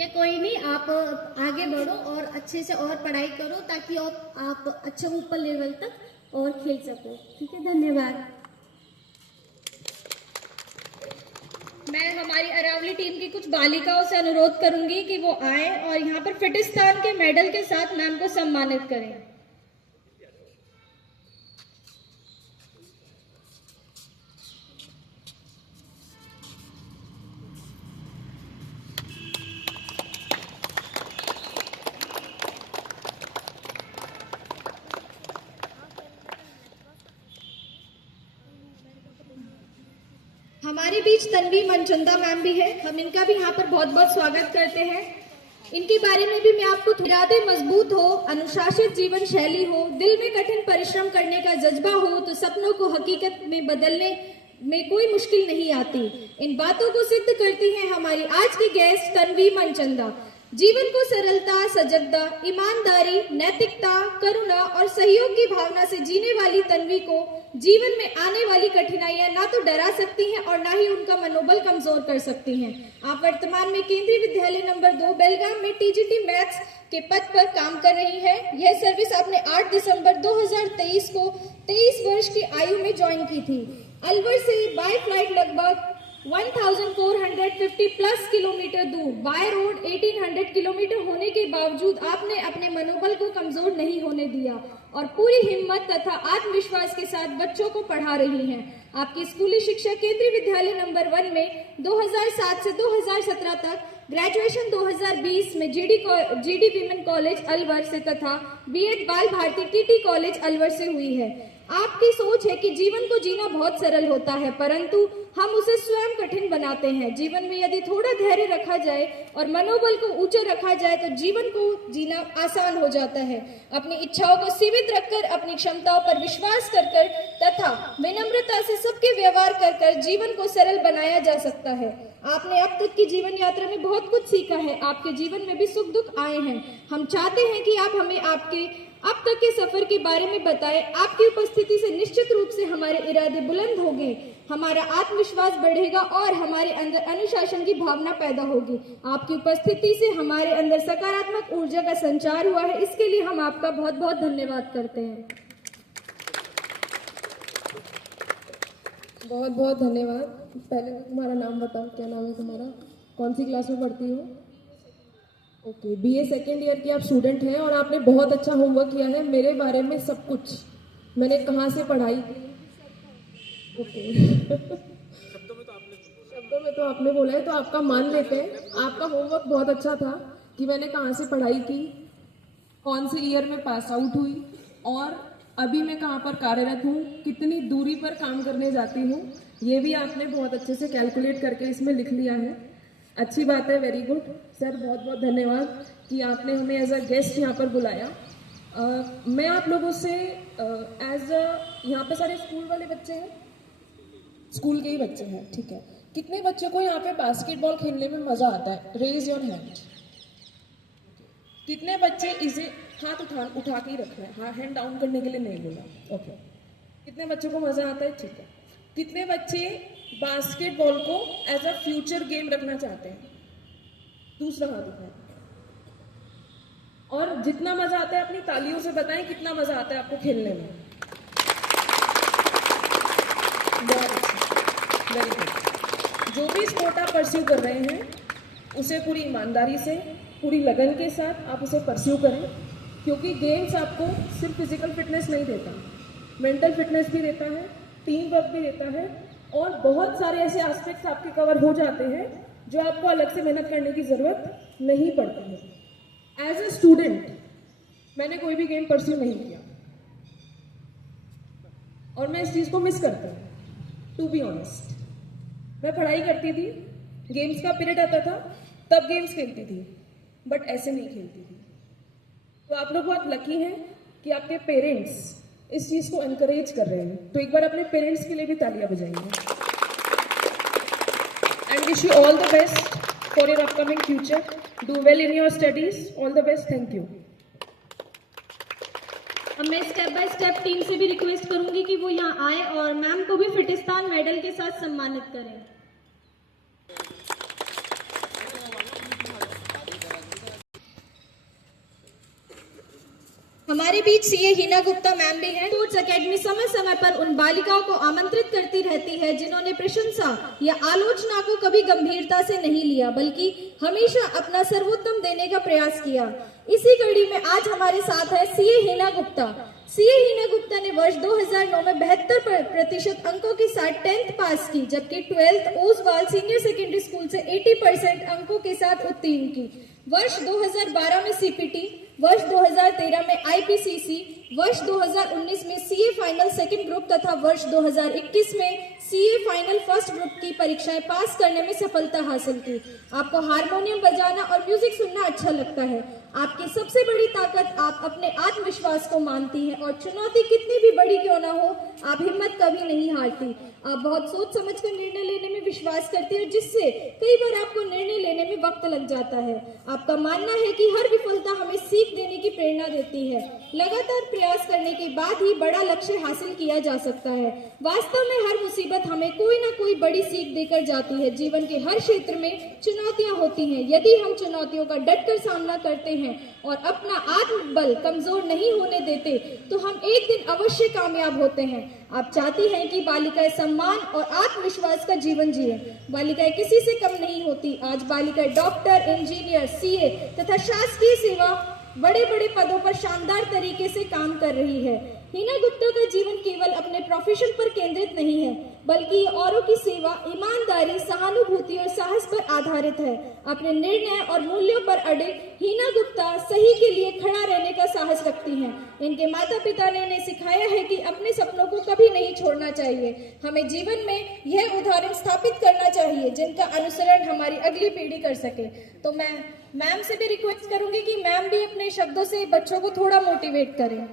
कि कोई नहीं, आप आगे बढ़ो और अच्छे से और पढ़ाई करो ताकि आप अच्छे ऊपर लेवल तक और खेल सको। ठीक है, धन्यवाद। मैं हमारी अरावली टीम की कुछ बालिकाओं से अनुरोध करूंगी कि वो आए और यहाँ पर फिटिस्तान के मेडल के साथ मैम को सम्मानित करें। हमारे बीच तन्वी मनचंदा मैम भी है, हम इनका भी यहाँ पर बहुत बहुत स्वागत करते हैं। इनके बारे में भी मैं आपको इरादे मजबूत हो, अनुशासित जीवन शैली हो, दिल में कठिन परिश्रम करने का जज्बा हो तो सपनों को हकीकत में बदलने में कोई मुश्किल नहीं आती। इन बातों को सिद्ध करती हैं हमारी आज की गेस्ट तन्वी मनचंदा। जीवन को सरलता, सजगता, ईमानदारी, नैतिकता, करुणा और सहयोग की भावना से जीने वाली तन्वी को जीवन में आने वाली कठिनाइयां ना तो डरा सकती हैं और ना ही उनका मनोबल कमजोर कर सकती हैं। आप वर्तमान में केंद्रीय विद्यालय नंबर 2 बेलगाम में टीजीटी मैथ्स के पद पर काम कर रही है। यह सर्विस आपने 8 दिसंबर 2023 को 23 वर्ष की आयु में ज्वाइन की थी। अलवर से बाय फ्लाइट लगभग 1450 प्लस किलोमीटर दूर, बाय रोड 1800 किलोमीटर होने के बावजूद आपने अपने मनोबल को कमजोर नहीं होने दिया और पूरी हिम्मत तथा आत्मविश्वास के साथ बच्चों को पढ़ा रही हैं। आपकी स्कूली शिक्षा केंद्रीय विद्यालय नंबर 1 में 2007 से 2017 तक, ग्रेजुएशन 2020 में जीडी वीमेन कॉलेज अलवर से तथा बीएड बाल भारती टीटी कॉलेज अलवर से हुई है। आपकी सोच है कि जीवन को जीना बहुत सरल होता है, परंतु हम उसे स्वयं कठिन बनाते हैं। जीवन में यदि थोड़ा धैर्य रखा जाए और मनोबल को ऊंचा रखा जाए तो जीवन को जीना आसान हो जाता है। अपनी इच्छाओं को सीमित रखकर, अपनी क्षमताओं पर विश्वास कर तथा विनम्रता से सबके व्यवहार कर जीवन को सरल बनाया जा सकता है। आपने अब तक की जीवन यात्रा में बहुत कुछ सीखा है। आपके जीवन में भी सुख दुख आए हैं। हम चाहते हैं कि आप हमें आपके अब तक के सफर के बारे में बताएं। आपकी उपस्थिति से निश्चित रूप से हमारे इरादे बुलंद होंगे, हमारा आत्मविश्वास बढ़ेगा और हमारे अंदर अनुशासन की भावना पैदा होगी। आपकी उपस्थिति से हमारे अंदर सकारात्मक ऊर्जा का संचार हुआ है, इसके लिए हम आपका बहुत बहुत धन्यवाद करते हैं। बहुत बहुत धन्यवाद। पहले तुम्हारा नाम बताओ, क्या नाम है तुम्हारा, कौन सी क्लास में पढ़ती हो? ओके, बीए सेकेंड ईयर की आप स्टूडेंट हैं और आपने बहुत अच्छा होमवर्क किया है मेरे बारे में सब कुछ। मैंने कहाँ से पढ़ाई की, ओके शब्दों में तो आपने बोला है तो आपका मान लेते हैं। आपका होमवर्क बहुत अच्छा था कि मैंने कहाँ से पढ़ाई की, कौन से ईयर में पास आउट हुई और अभी मैं कहाँ पर कार्यरत हूँ, कितनी दूरी पर काम करने जाती हूँ, ये भी आपने बहुत अच्छे से कैलकुलेट करके इसमें लिख लिया है। अच्छी बात है, वेरी गुड सर, बहुत बहुत धन्यवाद कि आपने हमें एज अ गेस्ट यहाँ पर बुलाया। मैं आप लोगों से एज अ, यहाँ पे सारे स्कूल वाले बच्चे हैं, स्कूल के ही बच्चे हैं, ठीक है। कितने बच्चों को यहाँ पे बास्केटबॉल खेलने में मजा आता है? Raise your hand. कितने बच्चे इसे हाथ उठा के ही रखना है, हाँ, हैंड डाउन करने के लिए नहीं बोला, ओके। कितने बच्चों को मजा आता है? ठीक है। कितने बच्चे बास्केटबॉल को एज अ फ्यूचर गेम रखना चाहते हैं? दूसरा हाथ उठाएं। और जितना मजा आता है अपनी तालियों से बताएं कितना मजा आता है आपको खेलने में। बहुत अच्छा, वेरी गुड। जो भी स्पोर्ट आप परस्यू कर रहे हैं उसे पूरी ईमानदारी से, पूरी लगन के साथ आप उसे परस्यू करें, क्योंकि गेम्स आपको सिर्फ फिजिकल फिटनेस नहीं देता, मेंटल फिटनेस भी देता है, टीम वर्क भी देता है और बहुत सारे ऐसे एस्पेक्ट्स आपके कवर हो जाते हैं जो आपको अलग से मेहनत करने की जरूरत नहीं पड़ती है। एज ए स्टूडेंट मैंने कोई भी गेम परस्यू नहीं किया और मैं इस चीज को मिस करती हूँ, टू बी ऑनेस्ट। मैं पढ़ाई करती थी, गेम्स का पीरियड आता था तब गेम्स खेलती थी, बट ऐसे नहीं खेलती थी। तो आप लोग बहुत लकी हैं कि आपके पेरेंट्स इस चीज को एनकरेज कर रहे हैं, तो एक बार अपने पेरेंट्स के लिए भी तालियां बजाएंगे। And wish you all the best for your upcoming future, do well in your studies, all the best, thank you. अब मैं स्टेप बाय स्टेप टीम से भी रिक्वेस्ट करूंगी कि वो यहाँ आए और मैम को भी फिटिस्तान मेडल के साथ सम्मानित करें। हमारे बीच सीए हिना गुप्ता मैम भी हैं। स्पोर्ट्स एकेडमी समय समय पर उन बालिकाओं को आमंत्रित करती रहती है जिन्होंने प्रशंसा या आलोचना को कभी गंभीरता से नहीं लिया, बल्कि हमेशा अपना सर्वोत्तम देने का प्रयास किया। इसी कड़ी में आज हमारे साथ है सीए हिना गुप्ता। सीए हिना गुप्ता ने वर्ष 2009 में 72% अंकों के साथ 10th पास की, जबकि 12th Oswal senior secondary school से 80% अंकों के साथ उत्तीर्ण की। वर्ष 2012 में सीपीटी, वर्ष 2013 में आईपीसीसी, वर्ष 2019 में सीए फाइनल सेकंड ग्रुप तथा वर्ष 2021 में सीए फाइनल फर्स्ट ग्रुप की परीक्षाएं पास करने में सफलता हासिल की। आपको हारमोनियम बजाना और म्यूजिक सुनना अच्छा लगता है। आपकी सबसे बड़ी ताकत आप अपने आत्मविश्वास को मानती हैं और चुनौती कितनी भी बड़ी क्यों ना हो, आप हिम्मत कभी नहीं हारती। आप बहुत सोच समझकर निर्णय लेने में विश्वास करती हैं, जिससे कई बार आपको निर्णय लेने में वक्त लग जाता है। आपका मानना है कि हर विफलता हमें सीख देने की प्रेरणा देती है। लगातार प्रयास करने के बाद ही बड़ा लक्ष्य हासिल किया जा सकता है। वास्तव में हर मुसीबत हमें कोई ना कोई बड़ी सीख देकर जाती है। जीवन के हर क्षेत्र में चुनौतियां होती हैं। यदि हम चुनौतियों का डटकर सामना करते हैं और अपना आत्मबल कमजोर नहीं होने देते, तो हम एक दिन अवश्य कामयाब होते हैं। आप चाहती हैं कि बालिकाएं सम्मान और आत्मविश्वास का जीवन जिए। बालिकाएं किसी से कम नहीं होती। आज बालिकाएं डॉक्टर, इंजीनियर, सीए तथा शासकीय सेवा बड़े बड़े पदों पर शानदार तरीके से काम कर रही है। हिना गुप्ता का जीवन केवल अपने प्रोफेशन पर केंद्रित नहीं है, बल्कि औरों की सेवा, ईमानदारी, सहानुभूति और साहस पर आधारित है। अपने निर्णय और मूल्यों पर अडिग हिना गुप्ता सही के लिए खड़ा रहने का साहस रखती हैं। इनके माता पिता ने इन्हें सिखाया है कि अपने सपनों को कभी नहीं छोड़ना चाहिए। हमें जीवन में यह उदाहरण स्थापित करना चाहिए जिनका अनुसरण हमारी अगली पीढ़ी कर सके। तो मैं मैम से भी रिक्वेस्ट करूंगी कि मैम भी अपने शब्दों से बच्चों को थोड़ा मोटिवेट करें।